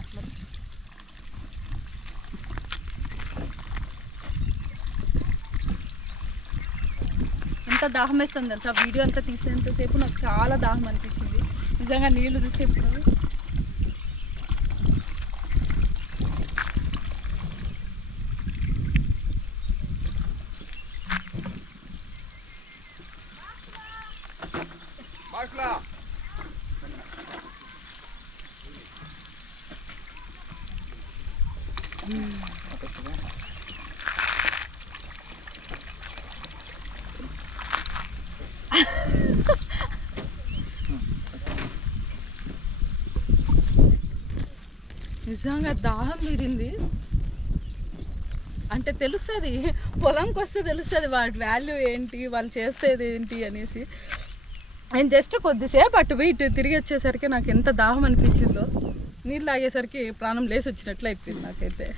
అట్లా ఎంత దాహం వేస్తుంది తెలుసా. వీడియో అంతా తీసేంతసేపు నాకు చాలా దాహం అనిపించింది నిజంగా. నీళ్ళు చూస్తే ఇప్పుడు నిజంగా దాహం తీరింది అంటే తెలుస్తుంది. పొలంకి వస్తే తెలుస్తుంది వాటి వాల్యూ ఏంటి, వాళ్ళు చేసేది ఏంటి అనేసి. నేను జస్ట్ కొద్దిసేపు అటు ఇటు తిరిగి వచ్చేసరికి నాకు ఎంత దాహం అనిపించిందో. నీళ్ళు తాగేసరికి ప్రాణం లేసి వచ్చినట్లు అయిపోయింది నాకైతే.